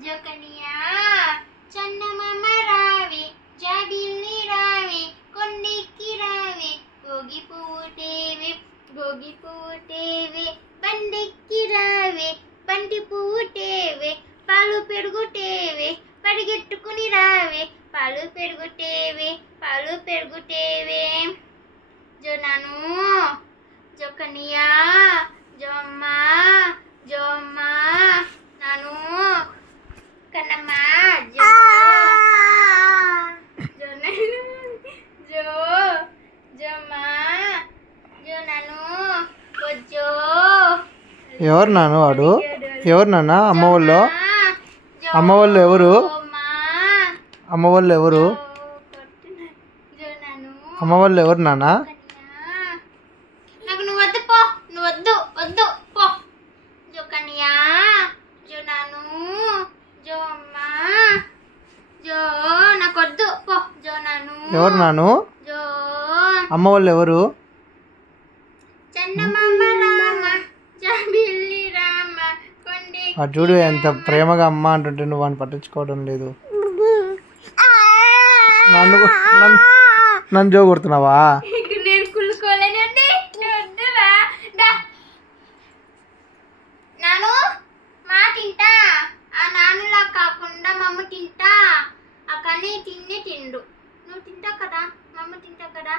జోకనియా చందమామ రావే జాబిల్లి రావే కొండెక్కి రావే గోగి పువ్వు తేవే బండెక్కి రావే బంటి పువ్వు తేవే పాలు పెరుగు తేవే పరిగెట్టుకుని రావే పాలు పెరుగు తేవే జోనాను జోకనియా జోమ్మ నాను కన్నమ్మ జో జోమ్మ జో నాను బొజ్జో. ఎవరు నాన్న వాడు? ఎవరు నాన్న? అమ్మ వాళ్ళు ఎవరు? అమ్మ వాళ్ళు ఎవరు? అమ్మ వాళ్ళు ఎవరు నాన్న? నాకు నువ్వు వద్దు పో, నువ్వు వద్దు పో. జో కనియా జో నాను జో అమ్మ జో నాకు వద్దు పో. జో నాను ఎవరు నాను? జో అమ్మ వాళ్ళు ఎవరు? చందమామ రామ జాబిల్లి రామ కొండే. అటు చూడు ఎంత ప్రేమగా అమ్మ అంటుంటే నువ్వు వాడిని పట్టించుకోవడం లేదు. నన్ను జో కొడుతున్నావా? నేను కులుకోలేనండి. నాను మా తింటా, ఆ నానులా కాకుండా మమ్మ తింటా. ఆ కన్నీ తిండు. నువ్వు తింటావు కదా, మమ్మ తింటావు కదా,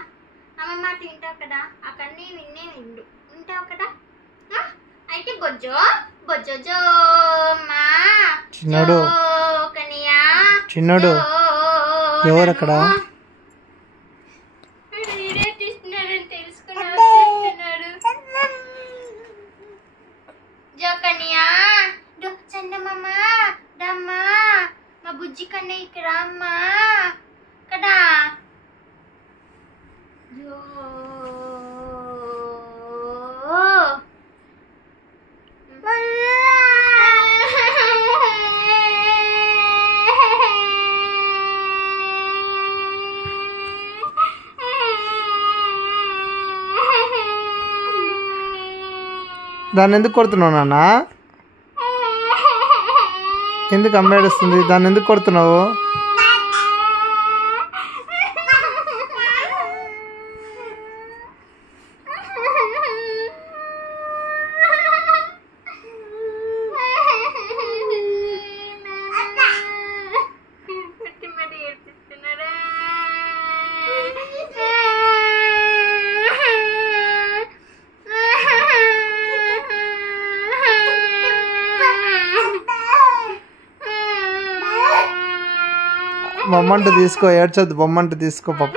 అమ్మమ్మ తింటావు కదా, ఆ కన్నీ విండు ఉంటావు కదా. అయితే బొజ్జో జో మా చిన్నోడు కనియా చిన్నోడు ఎవరు అక్కడ? జోకనియా చందమామ రమ్మా మా బుజ్జి కన్నా ఇక్కడ అమ్మా కదా. జో దాన్ని ఎందుకు కొడుతున్నావు నాన్న? ఎందుకు అమ్మ ఏడుస్తుంది? దాన్ని ఎందుకు కొడుతున్నావు? బొమ్మంట తీసుకో, ఏడ్చొద్దు. బొమ్మంట తీసుకో పాప.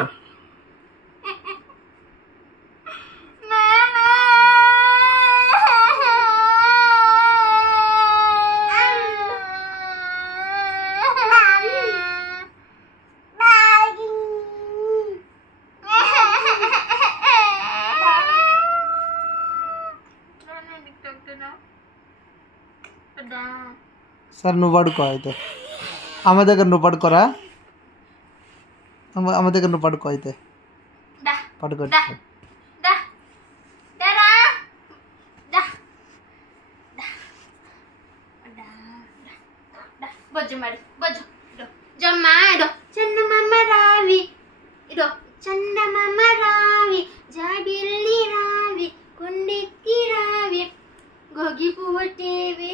సరే నువ్వు పడుకో. అయితే అమ్మ దగ్గర నువ్వు పడుకోరా? అమ్మ దగ్గర నువ్వు పడుకో. అయితే పడుకో. చందమామ రావి జాబిల్లి రావి కొండెక్కి రావి గోగి పువ్వు తేవే